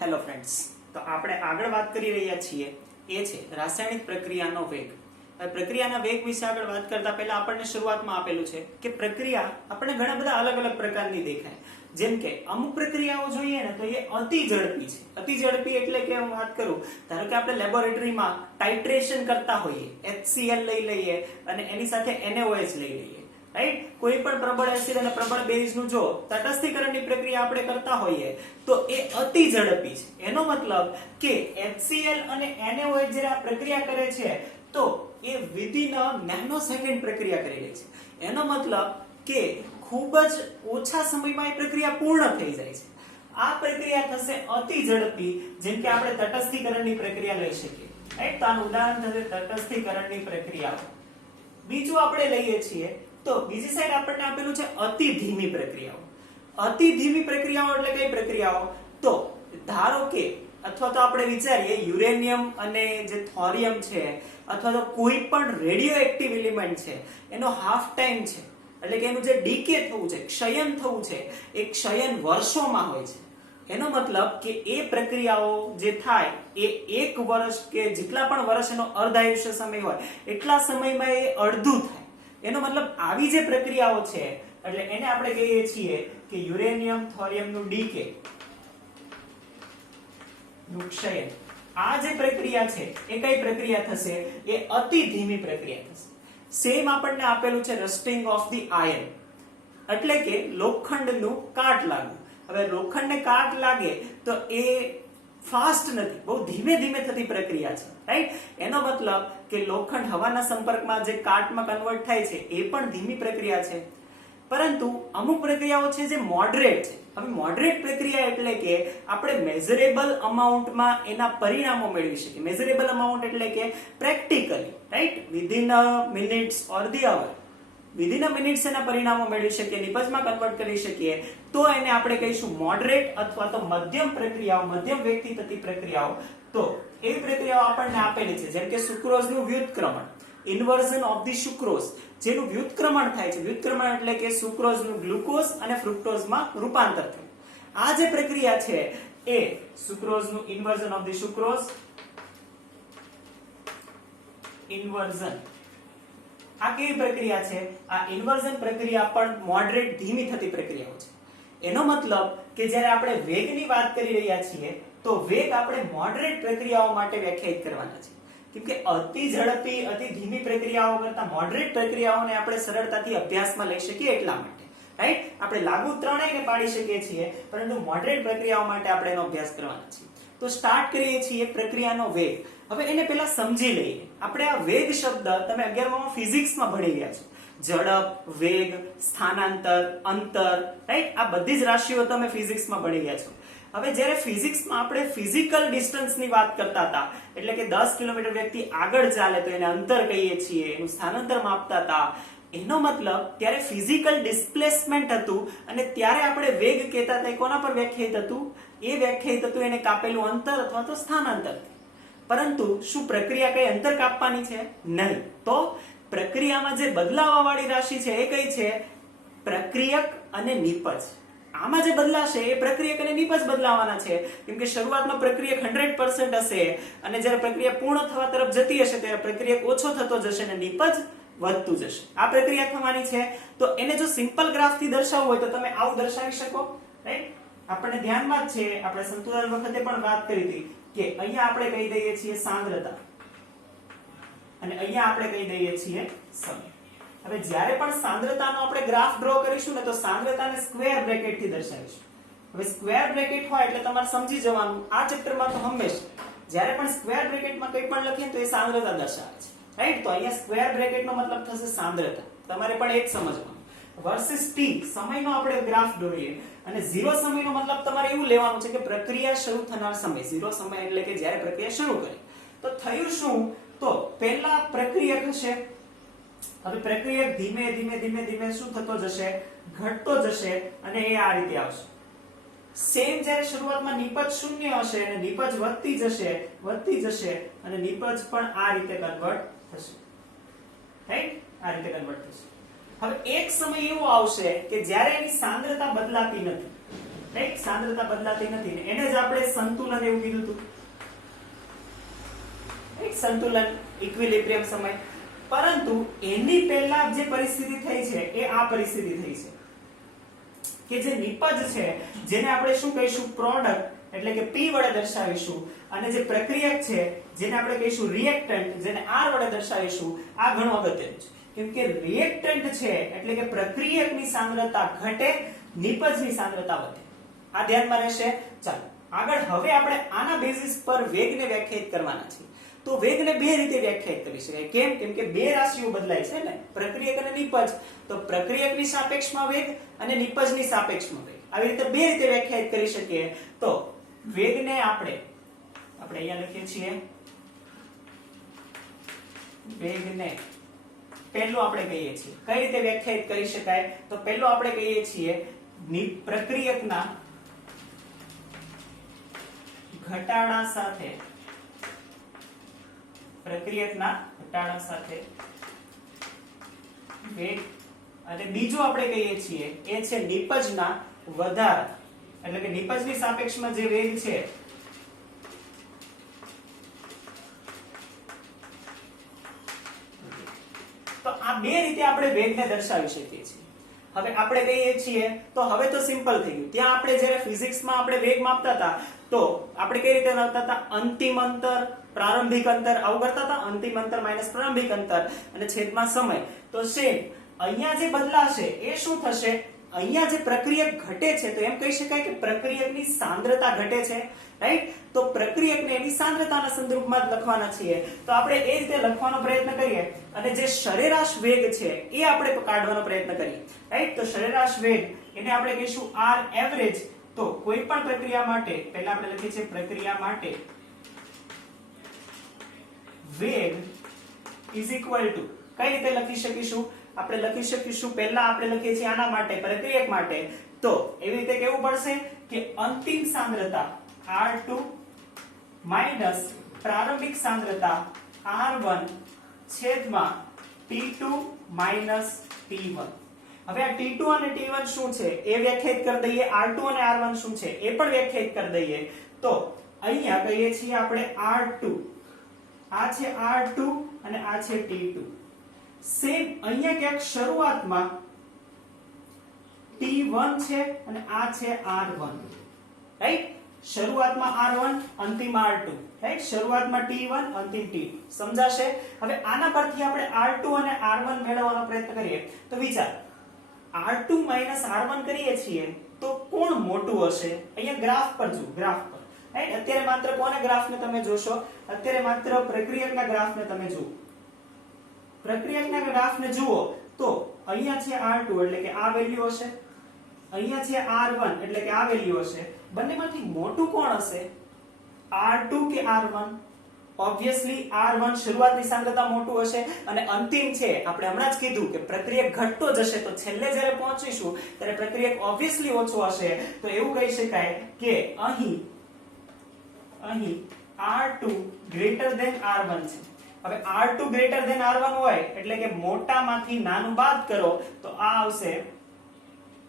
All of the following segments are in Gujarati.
હેલો ફ્રેન્ડ્સ, તો આપણે આગળ વાત કરી રહ્યા છીએ એ છે રાસાયણિક પ્રક્રિયાનો વેગ. હવે પ્રક્રિયાના વેગ વિશે આગળ વાત કરતા પહેલા આપણને શરૂઆતમાં આપેલું છે કે પ્રક્રિયા આપણને ઘણા બધા અલગ અલગ પ્રકારની દેખાય. જેમ કે અમુક પ્રક્રિયાઓ જોઈએ ને તો એ અતિ ઝડપી છે. અતિ ઝડપી એટલે કે હું વાત કરું, ધારો કે આપણે લેબોરેટરીમાં ટાઇટ્રેશન કરતા હોઈએ, HCl લઈ લઈએ અને એની સાથે NaOH લઈ લઈએ, રાઈટ. કોઈ પણ પ્રબળ એસિડ અને પ્રબળ બેઝનું જો તટસ્થીકરણની પ્રક્રિયા આપણે કરતા હોઈએ તો એ અતિ ઝડપી છે. એનો મતલબ કે HCl અને NaOH જ્યારે આ પ્રક્રિયા કરે છે તો એ વિધિન નેનો સેકન્ડ પ્રક્રિયા કરી રહી છે. એનો મતલબ કે ખૂબ જ ઓછા સમયમાં એ પ્રક્રિયા પૂર્ણ થઈ જાય છે. આ પ્રક્રિયા થશે અતિ ઝડપી, જેમ કે આપણે તટસ્થીકરણની પ્રક્રિયા લઈ શકીએ, રાઈટ. તો આનું ઉદાહરણ થશે તટસ્થીકરણની પ્રક્રિયાઓ. બીજું આપણે લઈએ છીએ તો બીજી સાઈડ આપણને આપેલું છે અતિ ધીમી પ્રક્રિયાઓ. અતિ ધીમી પ્રક્રિયાઓ એટલે કઈ પ્રક્રિયાઓ? તો ધારો કે અથવા તો આપણે વિચારીએ યુરેનિયમ અને જે થોરિયમ છે અથવા તો કોઈ પણ રેડિયો એક્ટિવ એલિમેન્ટ છે એનો હાફ ટાઈમ છે, એટલે કે એનું જે ડીકે થવું છે, ક્ષયન થવું છે, એ ક્ષયન વર્ષોમાં હોય છે. એનો મતલબ કે એ પ્રક્રિયાઓ જે થાય એ 1 વર્ષ કે જેટલા પણ વર્ષ એનો અર્ધાયુષ્ય સમય હોય એટલા સમયમાં એ અડધું થાય. એનો મતલબ આવી જે પ્રક્રિયાઓ છે એટલે એને આપણે કહીએ છીએ કે યુરેનિયમ થોરિયમ નું ડીકે નું ક્ષયન. આ જે પ્રક્રિયા છે એ કઈ પ્રક્રિયા થશે? એ અતિ ધીમી પ્રક્રિયા થશે. સેમ આપણને આપેલું છે રસ્ટિંગ ઓફ ધી આયર્ન, એટલે કે લોખંડનું કાટ લાગવું. હવે લોખંડને કાટ લાગે તો એ ફાસ્ટ નથી, બહુ ધીમે ધીમે થતી પ્રક્રિયા છે, રાઈટ. એનો મતલબ કે લોખંડ હવાના સંપર્કમાં જે કાટમાં કન્વર્ટ થાય છે એ પણ ધીમી પ્રક્રિયા છે. પરંતુ અમુક પ્રક્રિયાઓ છે જે મોડરેટ છે. હવે મોડરેટ પ્રક્રિયા એટલે કે આપણે મેઝરેબલ અમાઉન્ટમાં એના પરિણામો મેળવી શકીએ. મેઝરેબલ અમાઉન્ટ એટલે કે practically, right, within minutes or the hour, within minutes એના પરિણામો મેળવી શકીએ, નિપજમાં કન્વર્ટ કરી શકીએ, તો એને આપણે કહીશું મોડરેટ અથવા તો મધ્યમ પ્રક્રિયાઓ, મધ્યમ વેગથી થતી પ્રક્રિયાઓ. તો એવી પ્રક્રિયાઓ આપણને આપેલી છે જેમ કે સુક્રોઝનું વ્યુત્ક્રમણ, ઇન્વર્ઝન ઓફ ધી સુક્રોઝ, જેનું વ્યુત્ક્રમણ થાય છે. વ્યુત્ક્રમણ એટલે કે સુક્રોઝનું ગ્લુકોઝ અને ફ્રુક્ટોઝમાં રૂપાંતર થયું. આ જે પ્રક્રિયા છે એ સુક્રોઝનું inversion of the sucrose, inversion, આ કેવી પ્રક્રિયા છે? આ ઇન્વર્ઝન પ્રક્રિયા પણ મોડરેટ ધીમી થતી પ્રક્રિયાઓ છે. એનો મતલબ કે જ્યારે આપણે વેગની વાત કરી રહ્યા છીએ તો વેગ આપણે મોડરેટ પ્રક્રિયાઓ માટે વ્યાખ્યાયિત કરવાના છે. કેમ કે અતિ ઝડપી, અતિ ધીમી પ્રક્રિયાઓ કરતા મોડરેટ પ્રક્રિયાઓને આપણે સરળતાથી અભ્યાસમાં લઈ શકીએ એટલા માટે, રાઈટ. આપણે લાગુ ત્રણેયને પાડી શકીએ છીએ, પરંતુ મોડરેટ પ્રક્રિયાઓ માટે આપણે એનો અભ્યાસ કરવાનો છે. તો સ્ટાર્ટ કરીએ છીએ પ્રક્રિયાનો વેગ. હવે એને પહેલા સમજી લઈએ. આપણે આ વેગ શબ્દ તમે 11માં ફિઝિક્સમાં ભણી ગયા છો. ઝડપ, વેગ, સ્થાનાંતર, અંતર, રાઈટ, આ બધી જ રાશિઓ તમે ફિઝિક્સમાં ભણી ગયા છો. હવે જ્યારે ફિઝિક્સમાં આપણે ફિઝિકલ ડિસ્ટન્સની વાત કરતા હતા, એટલે કે 10 કિલોમીટર વ્યક્તિ આગળ ચાલે તો એને અંતર કહીએ છીએ, એનું સ્થાનાંતર માપતા હતા. એનો મતલબ ત્યારે ફિઝિકલ ડિસ્પ્લેસમેન્ટ હતું અને ત્યારે આપણે વેગ કહેતા હતા. કોના પર વ્યાખ્યાયિત હતું? એ વ્યાખ્યાયિત હતું એને કાપેલું અંતર અથવા તો સ્થાનાંતર. પરંતુ શું પ્રક્રિયા કઈ અંતર કાપવાની છે? નહીં. તો પ્રક્રિયામાં જે બદલાવા વાળી રાશિ છે એ કઈ છે? પ્રક્રિયક અને નિપજ. આમાં જે બદલાશે એ પ્રક્રિયક અને નિપજ બદલાવાના છે. કેમ કે શરૂઆતમાં પ્રક્રિયક 100% હશે અને જ્યારે પ્રક્રિયા પૂર્ણ થવા તરફ જતી હશે ત્યારે પ્રક્રિયક ઓછો થતો જશે અને નિપજ વધતું જશે. આ પ્રક્રિયા થવાની છે. તો એને જો સિમ્પલ ગ્રાફથી દર્શાવવું હોય તો તમે આવું દર્શાવી શકો, રાઈટ. આપણને ધ્યાનમાં જ છે, આપણે સંતુલન વખતે પણ વાત કરી હતી કે અહીંયા આપણે કહી દઈએ છીએ સાંદ્રતા અને અહીંયા આપણે કહી દઈએ છીએ સમય. હવે જ્યારે પણ સાંદ્રતાનો આપણે ગ્રાફ ડ્રો કરીશું ને તો સાંદ્રતાને સ્ક્વેર બ્રેકેટ થી દર્શાવીશું. હવે સ્ક્વેર બ્રેકેટ હોય એટલે તમારે સમજી જવાનું, આ ચેપ્ટરમાં તો હંમેશા જ્યારે પણ સ્ક્વેર બ્રેકેટમાં કંઈ પણ લખીએ તો એ સાંદ્રતા દર્શાવે છે, રાઈટ. તો અહીંયા સ્ક્વેર બ્રેકેટનો મતલબ થશે સાંદ્રતા. તમારે પણ એ જ સમજવાનું. વર્સિસ ટી, સમયનો આપણે ગ્રાફ દોરીએ અને 0 સમયનો મતલબ તમારે એવું લેવાનું છે કે પ્રક્રિયા શરૂ થનાર સમય. 0 સમય એટલે કે જ્યારે પ્રક્રિયા શરૂ કરી. તો થયું શું? તો પહેલા પ્રક્રિયક હશે. હવે પ્રક્રિયક ધીમે ધીમે ધીમે ધીમે શું થતો જશે? ઘટતો જશે અને એ આ રીતે આવશે. સેમ જ્યારે શરૂઆતમાં નિપજ 0 હશે અને નિપજ વધતી જશે અને નિપજ પણ આ રીતે કન્વર્ટ થશે, રાઈટ. આ રીતે કન્વર્ટ થશે. હવે એક સમય એવો આવશે કે જ્યારે એની સાંદ્રતા બદલાતી નથી, રાઈટ, સાંદ્રતા બદલાતી નથી ને એને જ આપણે સંતુલન એવું કીધું હતું, રાઈટ, સંતુલન, ઇક્વિલિબ્રિયમ સમય. પરંતુ એની પહેલા જે પરિસ્થિતિ થઈ છે એ આ પરિસ્થિતિ થઈ છે કે જે નિપજ છે જેને આપણે શું કહીશું, પ્રોડક્ટ એટલે કે P વડે દર્શાવીશું, અને જે પ્રક્રિયક છે જેને આપણે કહીશું રિએક્ટન્ટ, જેને R વડે દર્શાવીશું. આ ઘણું અગત્યનું છે કેમ કે રિએક્ટન્ટ છે એટલે કે પ્રક્રિયકની સાંદ્રતા ઘટે, નિપજની સાંદ્રતા વધે. આ ધ્યાનમાં રહેશે. ચાલો આગળ હવે આપણે આના બેઝિસ પર વેગને વ્યાખ્યાયિત કરવાના છે. તો વેગને બે રીતે વ્યાખ્યાયિત કરી શકાય. કેમ કે બે રાશિઓ બદલાય છે ને, પ્રક્રિયક અને નિપજ. તો પ્રક્રિયકની સાપેક્ષમાં વેગ અને નિપજની સાપેક્ષમાં વેગ, આવી રીતે બે રીતે વ્યાખ્યાયિત કરી શકીએ. તો વેગને આપણે અહીંયા લખીએ છીએ, વેગને પહેલું આપણે કહીએ છીએ કઈ રીતે વ્યાખ્યાયિત કરી શકાય. તો પહેલું આપણે કહીએ છીએ પ્રક્રિયકના ઘટાડા સાથે, પ્રક્રિયકના ઘટાડા સાથે વેગ. અને બીજું આપણે કહીએ છીએ એ છે નિપજના વધારા, એટલે કે નિપજની સાપેક્ષમાં જે વેગ છે તો આ બે રીતે આપણે વેગને દર્શાવી શકીએ છીએ. હવે આપણે કહીએ છીએ તો હવે તો સિમ્પલ થઈ ગયું. ત્યાં આપણે જ્યારે ફિઝિક્સમાં આપણે વેગ માપતા હતા તો આપણે કઈ રીતે માપતા હતા, અંતિમ અંતર, પ્રારંભિક અંતર, આવું કરતા હતા. અંતિમ અંતર માઈનસ પ્રારંભિક અંતર અને છેદમાં સમય. તો સેમ અહીંયા જે બદલાશે એ શું થશે, અહીંયા જે પ્રક્રિયક ઘટે છે તો એમ કહી શકાય કે પ્રક્રિયકની સાંદ્રતા ઘટે છે, રાઈટ. તો પ્રક્રિયકને એની સાંદ્રતાના સંદર્ભમાં જ લખવાના છીએ. તો આપણે એ રીતે લખવાનો પ્રયત્ન કરીએ અને જે સરેરાશ વેગ છે એ આપણે કાઢવાનો પ્રયત્ન કરીએ, રાઈટ. તો સરેરાશ વેગ એને આપણે કહીશું R એવરેજ. તો કોઈ પણ પ્રક્રિયા માટે પહેલા આપણે લખીએ છીએ પ્રક્રિયા માટે વેગ ઇઝ ઇક્વલ ટુ, કઈ રીતે લખી શકીશું, આપણે લખી શકીશું પહેલા આપણે લખીએ છીએ આના માટે, પ્રક્રિયક માટે. તો એવી રીતે કેવું પડશે કે અંતિમ સાંદ્રતા R2 માઈનસ પ્રારંભિક સાંદ્રતા R1 છેદમાં T2 માઈનસ T1. હવે આ T2 અને T1 શું છે એ વ્યાખ્યાયિત કરી દઈએ, R2 અને R1 શું છે એ પણ વ્યાખ્યાયિત કરી દઈએ. તો અહીંયા કહીએ છીએ આપણે R2, આ છે R2 અને આ છે T2. સેમ અહીંયા ક્યાંક શરૂઆતમાં T1 છે અને આ છે R1, રાઈટ. શરૂઆતમાં R1, અંતિમ R2, રાઈટ. શરૂઆતમાં T1, અંતિમ T2. સમજાશે? હવે આના પરથી આપણે R2 અને R1 મેળવવાનો પ્રયત્ન કરીએ. તો વિચાર, R2 R1 કરીએ છીએ તો કોણ મોટું હશે? અહીંયા ગ્રાફ પર જુઓ, ગ્રાફ પર, રાઈટ. અત્યારે માત્ર કોના ગ્રાફને તમે જોશો? અત્યારે માત્ર પ્રક્રિયકના ગ્રાફને તમે જુઓ. પ્રક્રિયકના ગ્રાફને જુઓ તો અહીંયા છે R2 એટલે કે આ વેલ્યુ હશે, અહીંયા છે R1 એટલે કે આ વેલ્યુ હશે. બંનેમાંથી મોટું કોણ હશે, R2 કે R1? ઓબ્વિયસલી R1 શરૂઆતની સાંદ્રતા મોટું હશે અને અંતિમ છે આપણે હમણાં જ કીધું કે પ્રક્રિયક ઘટતો જશે તો છેલ્લે જ્યારે પહોંચીશું ત્યારે પ્રક્રિયક ઓબ્વિયસલી ઓછો હશે. તો એવું કહી શકાય કે અહીં R2 ગ્રેટર ધેન R1 છે. હવે R2 ગ્રેટર ધેન R1 હોય એટલે કે મોટામાંથી નાનું બાદ કરો તો આ આવશે,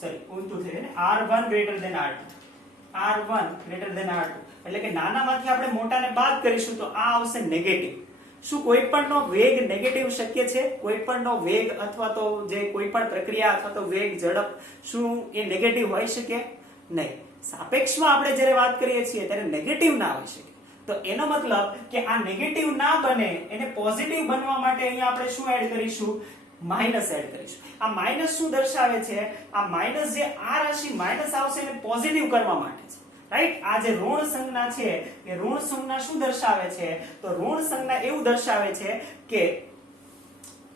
સોરી ઊંધું થઈ ને, R1 greater than R2, R1 greater than R2 એટલે કે નાનામાંથી આપણે મોટાને બાદ કરીશું તો આ આવશે નેગેટિવ. શું કોઈ પણનો વેગ નેગેટિવ શક્ય છે? કોઈ પણનો વેગ અથવા તો જે કોઈ પણ પ્રક્રિયા અથવા તો વેગ, ઝડપ, શું એ નેગેટિવ હોઈ શકે? નહીં. સાપેક્ષમાં આપણે જ્યારે વાત કરીએ છીએ ત્યારે નેગેટિવ ના હોઈ શકે. તો એનો મતલબ કે આ નેગેટિવ ના બને એને પોઝિટિવ બનવા માટે અહીંયા આપણે શું એડ કરીશું? માઇનસ એડ કરીશું. આ માઇનસ શું દર્શાવે છે? આ માઇનસ જે આ રાશિ માઇનસ આવશે એને પોઝિટિવ કરવા માટે છે, રાઈટ. આ જે ઋણ સંજ્ઞા છે એ ઋણ સંજ્ઞા શું દર્શાવે છે? તો ઋણ સંજ્ઞા એવું દર્શાવે છે કે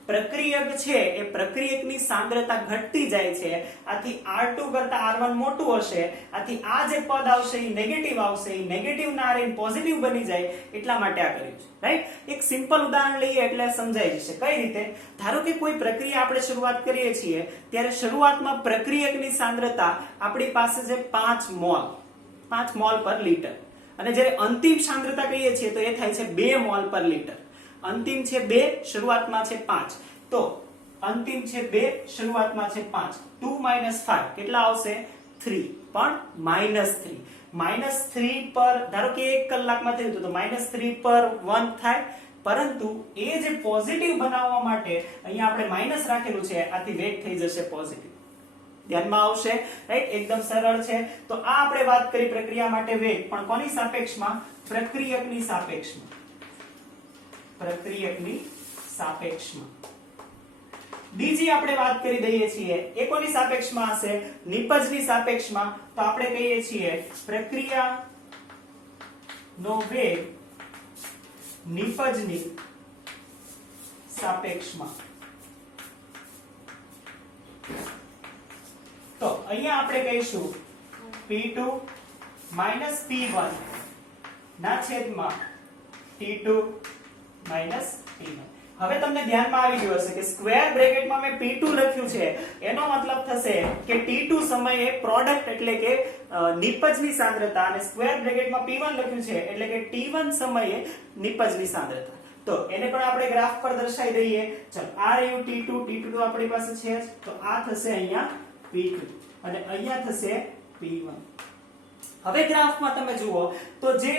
પ્રક્રિયક છે એ પ્રક્રિયકની સાંદ્રતા ઘટતી જાય છે. આથી R2 કરતા R1 મોટું હશે, આથી આ જે પદ આવશે એ નેગેટિવ આવશે, એ નેગેટિવ ના આરે પોઝિટિવ બની જાય એટલા માટે આ કર્યું છે, રાઈટ. એક સિમ્પલ ઉદાહરણ લઈએ એટલે સમજાઈ જશે. કઈ રીતે? ધારો કે કોઈ પ્રક્રિયા આપણે શરૂઆત કરીએ છીએ ત્યારે શરૂઆતમાં પ્રક્રિયકની સાંદ્રતા આપણી પાસે છે 5 મોલ પર લિટર અને જ્યારે અંતિમ સાંદ્રતા કહીએ છીએ તો એ થાય છે 2 મોલ પર લિટર. અંતિમ છે 2, શરૂઆતમાં છે 5. તો અંતિમ છે 2, શરૂઆતમાં છે 5. 2 - 5 કેટલા આવશે? 3 પણ -3 પર ધારો કે 1 કલાકમાં થયું તો -3 પર 1 થાય, પરંતુ એ જે પોઝિટિવ બનાવવા માટે અહીંયા આપણે માઈનસ રાખેલું છે, આથી વેગ થઈ જશે પોઝિટિવ. ધ્યાનમાં આવશે, રાઈટ? એકદમ સરળ છે. તો આ આપણે વાત કરી પ્રક્રિયા માટે વેગ, પણ કોની સાપેક્ષમાં? પ્રક્રિયકની સાપેક્ષમાં. પ્રક્રિયકની સાપેક્ષમાં. બીજી આપણે વાત કરી દઈએ છીએ, એ કોની સાપેક્ષમાં હશે? નિપજની સાપેક્ષમાં. તો આપણે કહીએ છીએ પ્રક્રિયાનો વેગ નિપજની સાપેક્ષમાં. તો અહીંયા આપણે કહીશું P2 P1 ના છેદમાં T2 T1. હવે તમને ધ્યાનમાં આવી ગયું હશે કે સ્ક્વેર બ્રેકેટમાં મેં P2 લખ્યું છે, એનો મતલબ થશે કે T2 સમયે પ્રોડક્ટ એટલે કે નિપજની સાંદ્રતા, અને સ્ક્વેર બ્રેકેટમાં P1 લખ્યું છે એટલે કે T1 સમયે નિપજની સાંદ્રતા. તો એને પણ આપણે ગ્રાફ પર દર્શાવી દઈએ. ચલો, આ રહ્યું T2 તો આપણી પાસે છે જ, તો આ થશે અહીંયા P2 અને અહીંયા થશે P1. હવે ગ્રાફમાં તમે જુઓ તો જે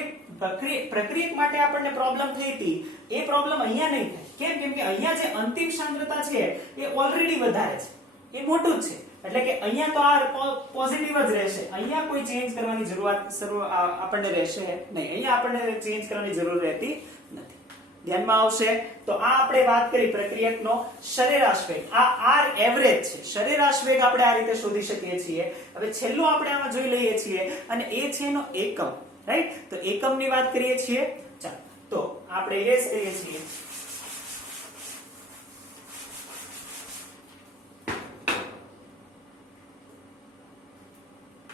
પ્રક્રિયક માટે આપણને પ્રોબ્લેમ થઈ હતી, એ પ્રોબ્લેમ અહીંયા નહીં થાય. કેમ કે અહીંયા જે અંતિમ સાંદ્રતા છે એ ઓલરેડી વધારે છે, એ મોટું જ છે, એટલે કે અહીંયા તો આ પોઝિટિવ જ રહેશે. અહીંયા કોઈ ચેન્જ કરવાની આપણને રહેશે નહીં. અહીંયા આપણને ચેન્જ કરવાની જરૂર રહેતી નથી. ધ્યાનમાં આવશે. તો આ આપણે વાત કરી પ્રક્રિયકનો સરેરાશ વેગ. આ R એવરેજ છે. સરેરાશ વેગ આપણે આ રીતે શોધી શકીએ છીએ. હવે છેલ્લું આપણે આમાં જોઈ લઈએ છીએ, અને એ છે એનો એકમ, રાઈટ? તો એકમની વાત કરીએ છીએ. ચાલો, તો આપણે એ કહીએ છીએ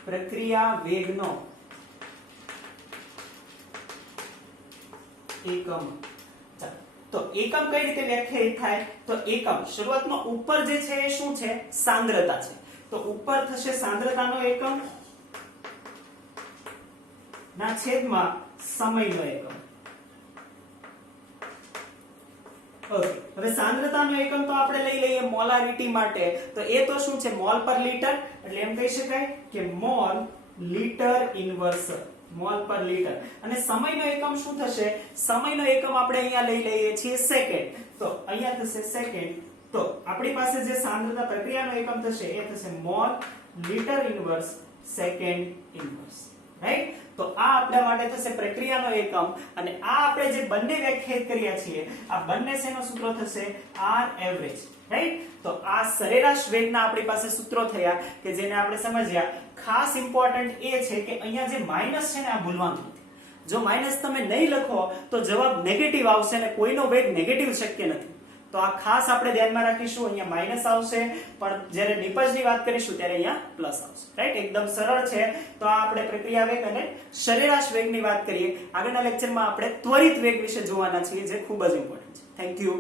પ્રક્રિયા વેગનો એકમ. તો એકમ કઈ રીતે વ્યાખ્યાયિત થાય? તો એકમ શરૂઆતમાં ઉપર જે છે એ શું છે? સાંદ્રતા છે. તો ઉપર થશે સાંદ્રતાનો એકમ ના છેદમાં સમયનો એકમ. ઓકે, હવે સાંદ્રતાનો એકમ તો આપણે લઈ લઈએ મોલારિટી માટે. તો એ તો શું છે? મોલ પર લીટર. એટલે એમ કહી શકાય કે મોલ લીટર ઇન્વર્સ. મોલ પર લીટર. અને સમયનો એકમ શું થશે? સમયનો એકમ આપણે અહીંયા લઈ લઈએ છીએ સેકન્ડ. તો અહીંયા થશે સેકન્ડ. તો આપણી પાસે જે સાંદ્રતા પ્રક્રિયાનો એકમ થશે એ થશે mall litre inverse second inverse, right? તો આ આપણા માટે થશે પ્રક્રિયાનો એકમ. અને આ આપણે જે બંને વ્યાખ્યાયિત કર્યા છીએ, આ બંને શેનો સૂત્ર થશે? R average, right? તો આ સરેરાશ વેગના આપણી પાસે સૂત્રો થયા કે જેને આપણે સમજ્યા. ખાસ ઇમ્પોર્ટન્ટ એ છે કે અહીંયા જે માઈનસ છે ને, આ ભૂલવાનું નથી. જો માઈનસ તમે નહીં લખો તો જવાબ નેગેટિવ આવશે, અને કોઈનો વેગ નેગેટિવ શક્ય નથી. તો આ ખાસ આપણે ધ્યાનમાં રાખીશું. અહીંયા માઈનસ આવશે, પણ જ્યારે નિપજની વાત કરીશું ત્યારે અહીંયા પ્લસ આવશે, રાઈટ? એકદમ સરળ છે. તો આ આપણે પ્રક્રિયા વેગ અને સરેરાશ વેગની વાત કરીએ. આગળના લેક્ચરમાં આપણે ત્વરિત વેગ વિશે જોવાના છીએ, જે ખૂબ જ ઇમ્પોર્ટન્ટ છે. Thank you.